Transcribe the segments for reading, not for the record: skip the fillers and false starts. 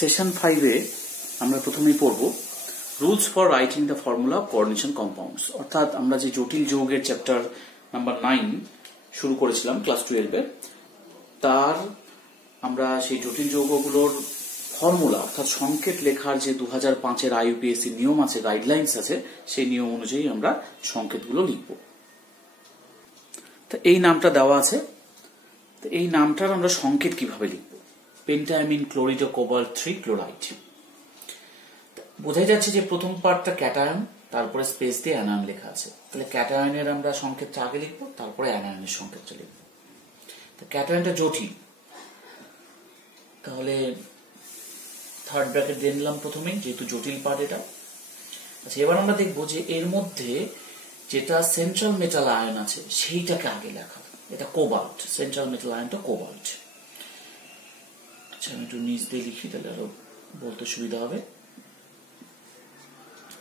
Session 5-এ আমরা প্রথমেই পড়ব rules for writing the formula of coordination compounds, অর্থাৎ আমরা যে জটিল যৌগের চ্যাপ্টার নাম্বার 9 শুরু করেছিলাম ক্লাস 12-এ, তার আমরা সেই জটিল যৌগগুলোর ফর্মুলা অর্থাৎ সংকেত লেখার যে 2005-এর IUPAC নিয়ম আছে, গাইডলাইন্স আছে, সেই নিয়ম অনুযায়ী আমরা সংকেতগুলো লিখব। তো এই নামটা দেওয়া আছে, তো এই নামটার আমরা সংকেত কিভাবে লিখব? পেন্টামিন ক্লোরিড ও কোবাল্ট 3 ক্লোরাইড। বোঝাই যাচ্ছে যে প্রথম পার্টটা ক্যাটায়ন, তারপরে স্পেস দিয়ে অ্যানায়ন লেখা আছে। তাহলে ক্যাটায়নের আমরা সংকেতটা আগে লিখবো, তারপরে অ্যানায়নের সংকেতটা লিখবো। তো ক্যাটায়নটা জটিল, তাহলে থার্ড ব্র্যাকেট দিয়ে নিলাম প্রথমেই, যেহেতু জটিল পার্ট এটা। আচ্ছা, এবার আমরা দেখবো যে এর মধ্যে যেটা সেন্ট্রাল মেটাল আয়ন আছে সেইটাকে আগে লেখা। এটা কোবাল্ট, সেন্ট্রাল মেটাল আয়নটা কোবাল্ট। আচ্ছা, আমি একটু নিচ দিয়ে লিখি, তাহলে আরো বলতে সুবিধা হবে।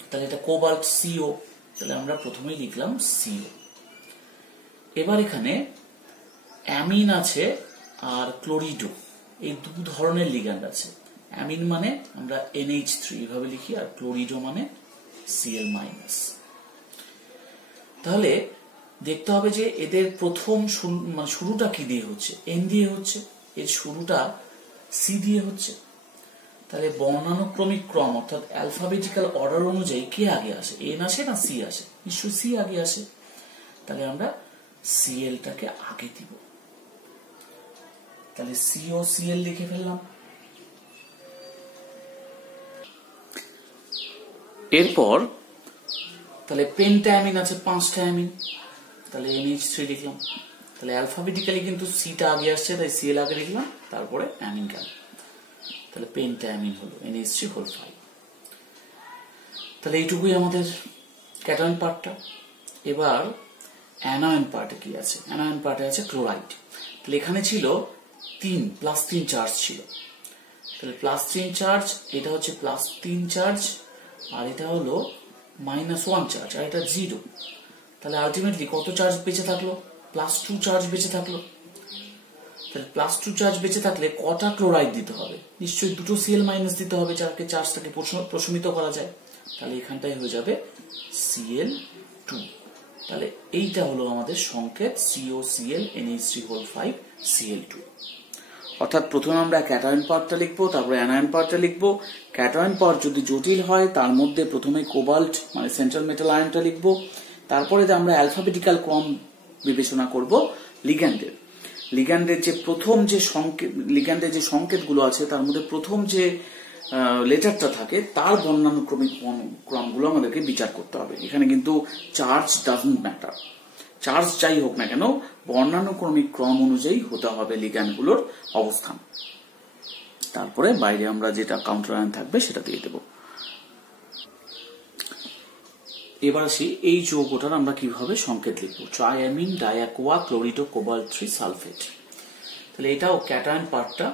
তাহলে এটা কোবাল্ট CO, তাহলে আমরা প্রথমেই লিখলাম CO। এবার এখানে অ্যামিন আছে আর ক্লোরিডো, এই দু ধরনের লিগ্যান্ড আছে। অ্যামিন মানে আমরা NH3 এভাবে লিখি, আর ক্লোরিডো মানে Cl-। তাহলে দেখতে হবে যে এদের প্রথম শুরুটা কি দিয়ে হচ্ছে? N দিয়ে হচ্ছে। এর শুরুটা C দিয়ে হচ্ছে। তাহলে বর্ণানুক্রমিক ক্রম অর্থাৎ অ্যালফাবেটিক্যাল অর্ডার অনুযায়ী কে আগে আসে? N আসে না C আসে? নিশ্চয়ই C আগে আসে। তাহলে আমরা Cl-টাকে আগে দিব। তাহলে CO Cl লিখে ফেললাম। এরপর তাহলে পেন্টামিন আছে 5টা অ্যামিন, তাহলে NH3 লিখলাম। তাহলে অ্যালফাবেটিক্যালি কিন্তু C-টা আগে আসছে, তাই Cl আগে লিখলাম, তারপরে অ্যামিন গেল। তাহলে পেন্টামিন হলো NH3 তাহলে এইটুকুই আমাদের ক্যাটায়ন পার্টটা। এবার অ্যানায়ন পার্টে কি আছে? অ্যানায়ন পার্টে আছে ক্লোরাইড। তাহলে এখানে ছিল 3 +3 চার্জ ছিল। তাহলে +3 চার্জ, এটা হচ্ছে +3 চার্জ, আর এটা হলো -1 চার্জ, আর এটা 0। তাহলে আলটিমেটলি কত চার্জ বেঁচে থাকলো? +2 চার্জ বেঁচে থাকলো। তাহলে +2 চার্জ বেঁচে থাকলে কটা ক্লোরাইড দিতে হবে? নিশ্চয়ই দুটো Cl- দিতে হবে, যাকে চার্জটাকে প্রশমিত করা যায়। তাহলে এখানটাই হয়ে যাবে Cl2। তাহলে এইটা হলো আমাদের সংকেত COCl NH3 Cl2। অর্থাৎ প্রথমে আমরা ক্যাটায়ন পার্টটা লিখবো, তারপরে অ্যানায়ন পার্টটা লিখবো। ক্যাটায়ন পার্ট যদি জটিল হয় তার মধ্যে প্রথমে কোবাল্ট মানে সেন্ট্রাল মেটাল আয়নটা লিখবো, তারপরে আমরা অ্যালফাবেটিক্যাল ক্রম বিবেচনা করব লিগ্যান্ডের। লিগ্যান্ডের যে প্রথম যে সংকেত, লিগ্যান্ডের যে সংকেতগুলো আছে তার মধ্যে প্রথম যে লেটারটা থাকে তার বর্ণানুক্রমিক ক্রমগুলো আমাদেরকে বিচার করতে হবে। এখানে কিন্তু চার্জ ডাজন্ট ম্যাটার, চার্জ যাই হোক না কেন বর্ণানুক্রমিক ক্রম অনুযায়ী হতে হবে লিগ্যান্ডগুলোর অবস্থান। তারপরে বাইরে আমরা যেটা কাউন্টার আয়ন থাকবে সেটা দিয়ে দেব। এবার আসি এই যৌগটার আমরা কিভাবে সংকেত লিখব। Triammine diaqua chlorido cobalt 3 sulphate. তাহলে এটাও ক্যাটায়ন পার্টটা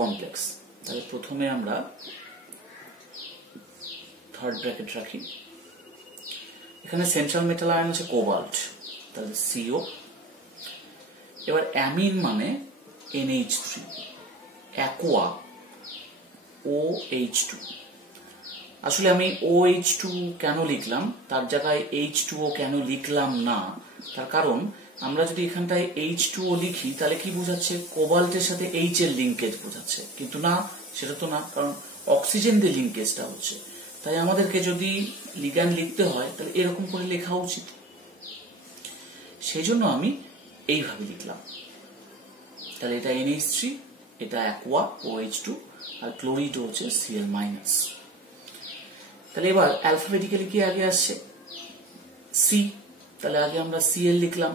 কমপ্লেক্স। তাহলে প্রথমে আমরা থার্ড ব্র্যাকেট রাখি। এখানে সেন্ট্রাল মেটাল আয়ন আছে কোবাল্ট, তাহলে CO। এবার অ্যামিন মানে NH3, অ্যাকোয়া OH2। আসলে আমি OH2 কেন লিখলাম, তার জায়গায় H2O কেন লিখলাম না, তার কারণ আমরা যদি এখানটায় H2O লিখি তাহলে কি বোঝাচ্ছে? কোবাল্টের সাথে H এর লিঙ্কেজ বোঝাচ্ছে, কিন্তু না, সেটা তো না, কারণ অক্সিজেন দিয়ে লিঙ্কেজটা হচ্ছে। তাই আমাদেরকে যদি লিগ্যান্ড লিখতে হয় তাহলে এরকম করে লেখা উচিত। সেই জন্য আমি এইভাবে লিখলাম। তাহলে এটা NH3, এটা অ্যাকোয়া OH2, আর ক্লোরিড হচ্ছে Cl-। তাহলে এবার অ্যালফাবেটিক্যালি কি আগে আসছে? C, তাহলে আগে আমরা Cl লিখলাম।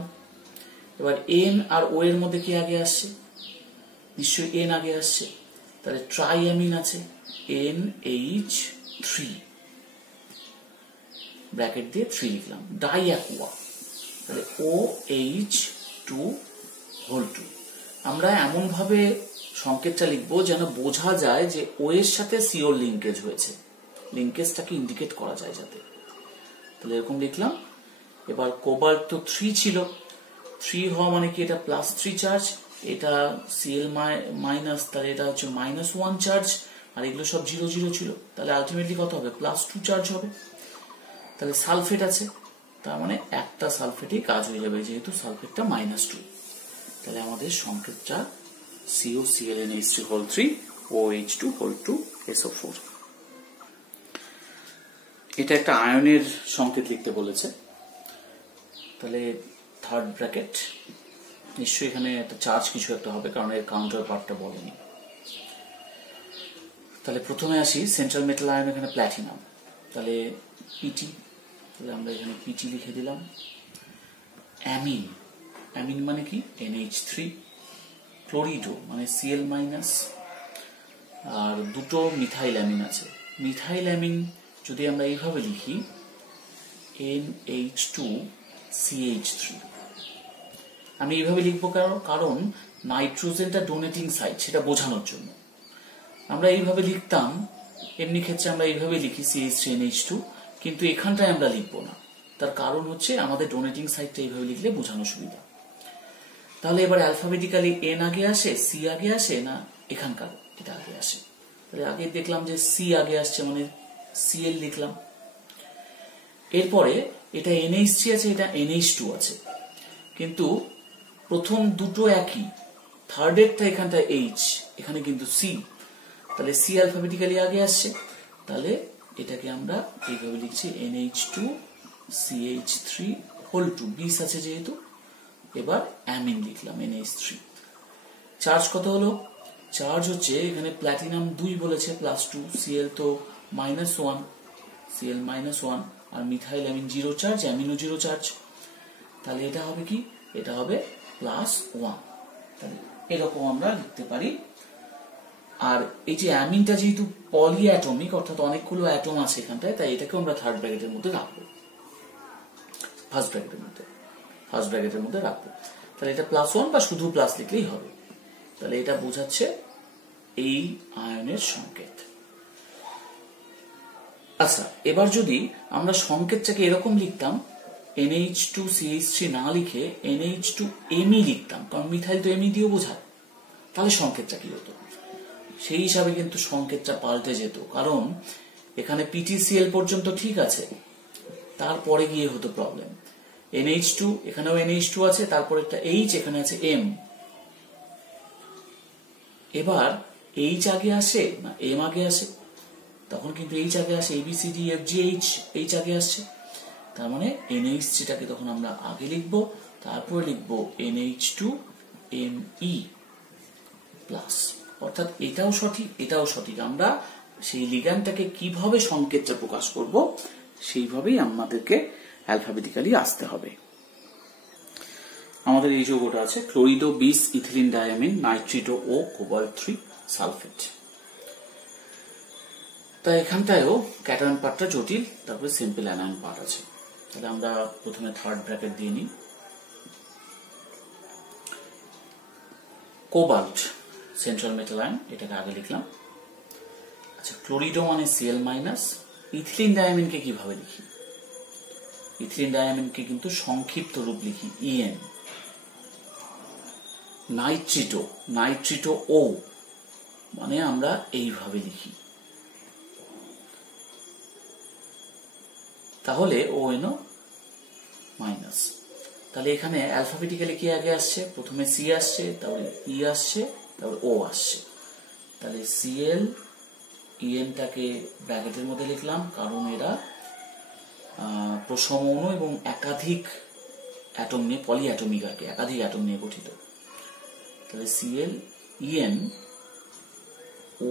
এবার N আর O এর মধ্যে কি আগে আসছে? নিশ্চয়ই N আগে আসছে। তাহলে ট্রাইঅ্যামিন আছে NH3, ব্র্যাকেট দিয়ে 3 লিখলাম। ডাইঅ্যাকোয়া, তাহলে OH2 আমরা এমন ভাবে সংকেতটা লিখবো যেন বোঝা যায় যে O এর সাথে CO লিঙ্কেজ হয়েছে, লিঙ্কেজটাকে ইন্ডিকেট করা যায় যাতে। তাহলে এরকম লিখলাম। এবার কোবাল্ট তো 3 ছিল, 3 হওয়া মানে কি? এটা +3 চার্জ, এটা Cl-, তাহলে এটা হচ্ছে -1 চার্জ, আর এগুলো সব 0 0 ছিল, তাহলে আলটিমেটলি কত হবে, +2 চার্জ হবে। তাহলে সালফেট আছে, তার মানে একটা সালফেটই কাজ হয়ে যাবে, যেহেতু সালফেটটা -2। তাহলে আমাদের সংকেতটা COClNH3 OH2 SO4। এটা একটা আয়নের সংকেত লিখতে বলেছে। তাহলে থার্ড ব্র্যাকেট, নিশ্চয়ই এখানে একটা চার্জ কিছু একটা হবে, কারণ এর কাউন্টার পার্টটা বলেনি। তাহলে প্রথমে আসি সেন্ট্রাল মেটাল আয়ন, এখানে প্ল্যাটিনাম, তাহলে পিটি, তাহলে আমরা এখানে পিটি লিখে দিলাম। অ্যামিন, অ্যামিন মানে কি, NH3। ক্লোরিডো মানে Cl-, আর দুটো মিথাইল অ্যামিন আছে। মিথাইল অ্যামিন যদি আমরা এইভাবে লিখি NH2CH3, আমি এইভাবে লিখবো কারণ নাইট্রোজেনটা ডোনেটিং সাইট, সেটা বোঝানোর জন্য। আমরা এইভাবে লিখতাম, এমনি ক্ষেত্রে আমরা এইভাবে লিখি CH3NH2, কিন্তু এখানটায় আমরা লিখবো না। তার কারণ হচ্ছে আমাদের ডোনেটিং সাইটটা এইভাবে লিখলে বোঝানো সুবিধা। তাহলে এবার অ্যালফাবেটিক্যালি N আগে আসে, C আগে আসে, না এখানকার এটা আগে আসে? তাহলে আগে দেখলাম যে C আগে আসছে, মানে Cl লিখলাম। এরপরে এটা NH3 আছে, এটা NH2 আছে, কিন্তু প্রথম দুটো একই, থার্ডেরটা এখানটা H, এখানে কিন্তু C, তাহলে C অ্যালফাবেটিক্যালি আগে আসছে। তাহলে এটাকে আমরা এইভাবে লিখছি NH2CH3(2), বিস আছে যেহেতু। এবার অ্যামিন লিখলাম NH3। চার্জ কত হলো, চার্জ হচ্ছে এখানে প্ল্যাটিনাম 2 বলেছে, +2, Cl তো -1, Cl -1, আর মিথাইল অ্যামিন 0 চার্জ, অ্যামিনও 0 চার্জ। তাহলে এটা হবে কি, এটা হবে +1। তাহলে এরকম আমরা লিখতে পারি। আর এই যে অ্যামিনটা যেহেতু পলি অ্যাটমিক, অর্থাৎ অনেকগুলো অ্যাটম আছে এখানটায়, তাই এটাকে আমরা থার্ড ব্র্যাকেটের মধ্যে রাখবো, ফার্স্ট ব্র্যাকেটের মধ্যে রাখবো। তাহলে এটা +1 বা শুধু প্লাস লিখলেই হবে। তাহলে এটা বোঝাচ্ছে এই আয়নের সংকেত। আচ্ছা, এবার যদি আমরা সংকেতটাকে এরকম লিখতাম, NH2CH3 না লিখে NH2Me লিখতাম, কারণ মিথাইল তো এমি দিয়েও বোঝায়, তাহলে সংকেতটা কি হতো? সেই হিসাবে কিন্তু সংকেতটা পাল্টে যেত, কারণ এখানে PTCl পর্যন্ত ঠিক আছে, তারপরে গিয়ে হতো প্রবলেম। NH2, এখানেও NH2 আছে, তারপর একটা H, এখানে আছে M। এবার H আগে আসে না M আগে আসে? তখন কিন্তু H আগে আসে, ABCDFGH, H আগে আসছে। তার মানে NH3টাকে তখন আমরা আগে লিখব, তারপরে লিখব NH2Me+। অর্থাৎ এটাও সঠিক, এটাও সঠিক। আমরা সেই লিগ্যান্ডটাকে কিভাবে সংকেতটা প্রকাশ করব, সেইভাবেই আমাদেরকে অ্যালফাবেটিক্যালি আসতে হবে। আমাদের এই যৌগটা আছে ক্লোরিডো 20 ইথিলিন ডায়ামিন নাইট্রিটো ও কোবাল্ট 3 সালফেট। তাই এখানটায়ও ক্যাটায়ন পার্টটা জটিল, তারপরে সিম্পল অ্যানায়ন পার্ট আছে। তাহলে আমরা প্রথমে থার্ড ব্র্যাকেট দিয়ে নিই। কোবাল্ট সেন্ট্রাল মেটাল আয়ন, এটাকে আগে লিখলাম। আচ্ছা, ক্লোরিডো মানে Cl-, ইথিলিন ডায়ামিনকে কিভাবে লিখি? ইথিলিন ডায়ামিনকে কিন্তু সংক্ষিপ্ত রূপ লিখি EN। নাইট্রিটো O মানে আমরা এইভাবে লিখি, তাহলে ONO-। তাহলে এখানে অ্যালফাবেটিক্যালি কি আগে আসছে? প্রথমে C আসছে, তারপরে E আসছে, তারপরে O আসছে। তাহলে Cl EN-টাকে ব্র্যাকেটের মধ্যে লিখলাম, কারণ এরা প্রসম অণু এবং একাধিক অ্যাটম নিয়ে, পলি অ্যাটমিক আর কি, একাধিক অ্যাটম নিয়ে গঠিত। তাহলে Cl EN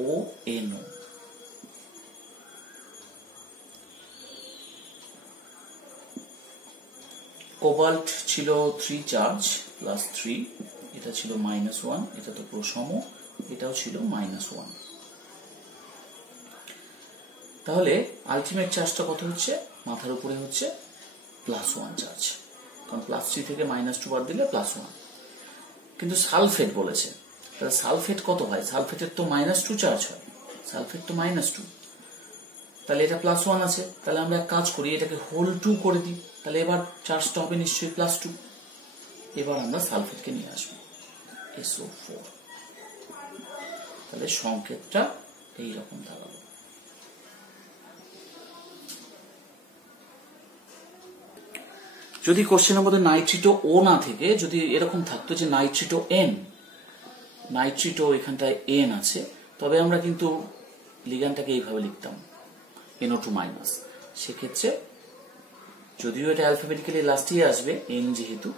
ONO। কোবাল্ট ছিল 3 চার্জ +3, এটা ছিল -1, এটা তো প্রসম, এটাও ছিল -1। তাহলে আলটিমেট চার্জটা কত হচ্ছে? মাথার উপরে হচ্ছে +1 চার্জ, কারণ +3 থেকে -2 বাদ দিলে +1। কিন্তু সালফেট বলেছে, তাহলে সালফেট কত হয়? সালফেটের তো -2 চার্জ হয়, সালফেট তো -2, তাহলে এটা +1 আছে। তাহলে আমরা এক কাজ করি, এটাকে হোল 2 করে দিই, তাহলে এবার চার্জটা হবে নিশ্চয়ই +2। এবার আমরা সালফেটকে নিয়ে আসবো SO4। তাহলে সংকেতটা এইরকম দাঁড়ালো। যদি কোশ্চেনের মধ্যে নাইট্রিটো ও না থেকে যদি এরকম থাকতো যে নাইট্রিটো এন, নাইট্রিটো এখানটায় এন আছে, তবে আমরা কিন্তু লিগ্যান্ডটাকে এইভাবে লিখতাম NO2 মাইনাস। সেক্ষেত্রে যদিও এটা অ্যালফাবেটিক্যালি লাস্টে আসবে এন যেহেতু,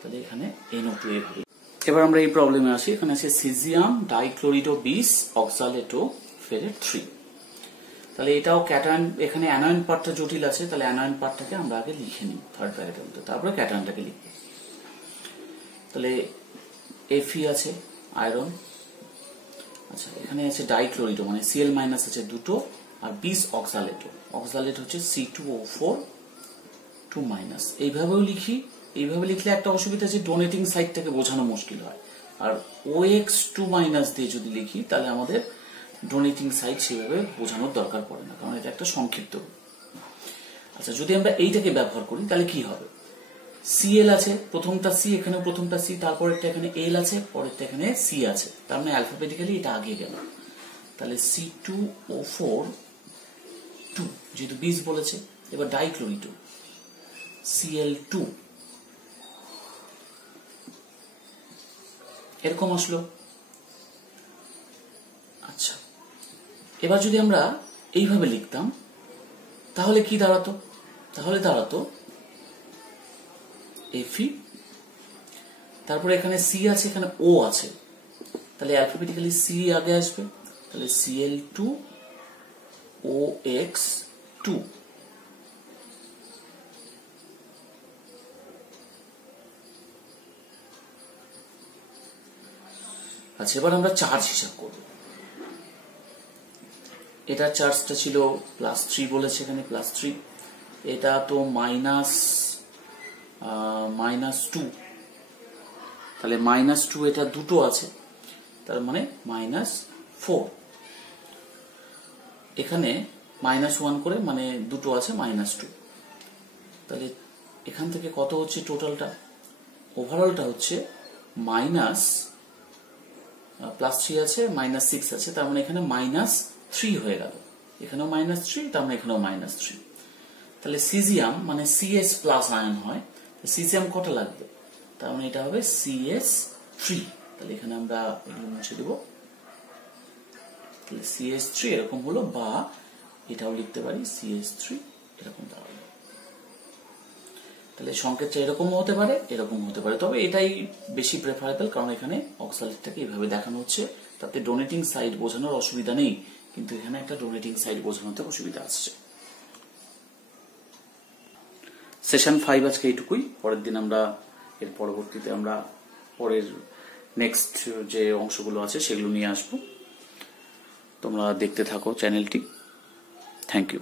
তাহলে এখানে NO2 এভাবে। এবার আমরা এই প্রবলেমে আসি। এখানে আছে সিজিয়াম ডাইক্লোরিডো 20 অক্সালেটো ফেরেট 3। তাহলে এটাও ক্যাটায়ন, এখানে অ্যানায়ন পার্টটা জটিল আছে, তাহলে অ্যানায়ন পার্টটাকে আমরা আগে লিখে নিই থার্ড ব্র্যাকেটের মধ্যে, তারপরে ক্যাটায়নটাকে লিখব। তাহলে Fe আছে আয়রন, আচ্ছা এখানে আছে ডাইক্লোরিডো মানে Cl মাইনাস আছে দুটো, আর 20 অক্সালেটো, অক্সালেট হচ্ছে C2O4 2 মাইনাস। এইভাবেও লিখি। এইভাবে লিখলে একটা অসুবিধা আছে, ডোনেটিং সাইডটাকে বোঝানো মুশকিল হয়। আর OX2 মাইনাস দিয়ে যদি লিখি তাহলে আমাদের ডোনেটিং সাইড সেভাবে বোঝানোর দরকার পড়ে না, কারণ এটা একটা সংক্ষিপ্ত। আচ্ছা যদি আমরা এইটাকে ব্যবহার করি তাহলে কি হবে? Cl আছে, প্রথমটা C, এখানে প্রথমটা C, তারপরেরটা এখানে L আছে, পরেরটা এখানে C আছে, তার মানে অ্যালফাবেটিক্যালি এটা আগে গেল। তাহলে C2O4 2 যেহেতু 20 বলেছে। এবার ডাইক্লোরিডো Cl2 এরকম আসলো। আচ্ছা এবার যদি আমরা এইভাবে লিখতাম তাহলে কি দাঁড়াতো? তাহলে দাঁড়াতো Fe, তারপরে এখানে C আছে, এখানে O আছে, তাহলে অ্যালফাবেটিক্যালি C আগে আসবে, তাহলে Cl2 OX2। আচ্ছা এবার আমরা চার্জ হিসাব করব। এটা চার্জটা ছিল +3 বলেছে, এখানে +3, এটা তো -2, তাহলে -2 এটা দুটো আছে, তার মানে -4। এখানে -1 করে মানে দুটো আছে -2, তাহলে এখান থেকে কত হচ্ছে টোটালটা? ওভারঅলটা হচ্ছে +3 আছে, -6 আছে, তার মানে এখানে -3 হয়ে গেল, এখানেও -3, তার মানে এখানেও -3। তাহলে সিজিয়াম মানে CS প্লাস আয়ন হয়, সিজিয়াম কটা লাগবে? তার মানে এটা হবে CS3। তাহলে এখানে আমরা এগুলো মুছে দেব, তাহলে CS3 এরকম হলো, বা এটাও লিখতে পারি CS3 এরকম দাঁড়ালো। তাহলে সংকেতটা এরকম হতে পারে, এরকম হতে পারে, তবে এটাই বেশি প্রেফারেবল, কারণ এখানে অক্সালেটটাকে এইভাবে দেখানো হচ্ছে, তাতে ডোনেটিং সাইড বোঝানোর অসুবিধা নেই, কিন্তু এখানে একটা ডোনেটিং সাইড বোঝানোতে অসুবিধা আসছে। সেশন 5 আজকে এইটুকুই। পরের দিন আমরা এর পরবর্তীতে আমরা পরের নেক্সট যে অংশগুলো আছে সেগুলো নিয়ে আসবো। তোমরা দেখতে থাকো চ্যানেলটি। Thank you.